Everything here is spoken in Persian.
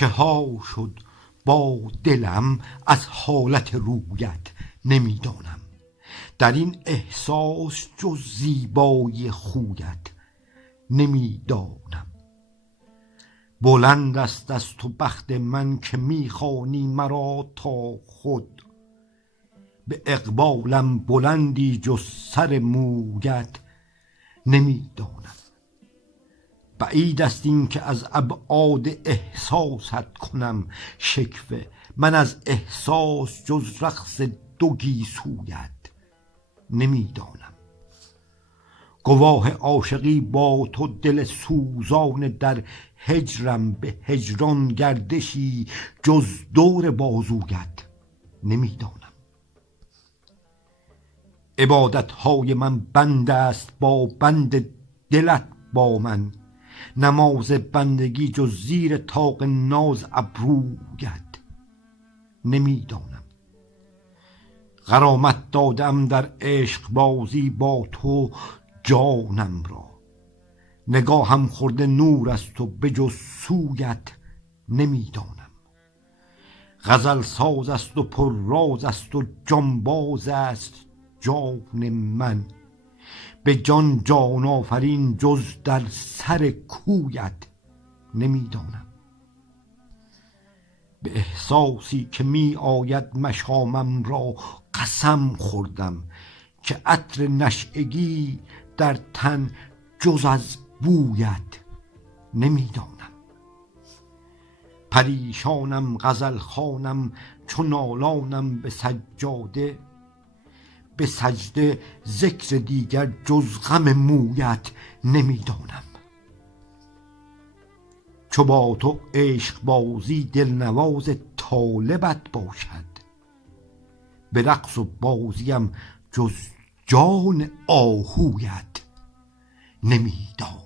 چه ها شد با دلم از حالت رویت نمیدانم، در این احساس جز زیبایی خویت نمیدانم. بلند است از تو بخت من که میخوانی مرا تا خود، به اقبالم بلندی جز سر مویت نمیدانم. بعید است این که از ابعاد احساست کنم شکوه، من از احساس جز رقص دو گیسویت نمیدانم. گواه عاشقی با تو دل سوزان در هجرم، به هجران گردشی جز دور بازویت نمیدانم. عبادت های من بند است با بند دلت با من، نماز بندگی جز زیر طاق ناز ابرویت نمیدانم. غرامت دادم در عشق بازی با تو جانم را، نگاهم خورده نور است و به جز سویت نمیدانم. غزل ساز است و پر راز است و جانباز است جان من، به جان جان آفرین جز در سر کویت نمیدانم. به احساسی که می آید مشامم را قسم خوردم، که عطر نشأگی در تن جز از بویت نمیدانم. پریشانم غزل خوانم چو نالانم به سجاده، به سجده ذکر دیگر جز غم مویت نمیدانم. چو با تو عشق بازی دلنواز طالبت باشد، به رقص و بازیم جز جان آهویت نمیدانم.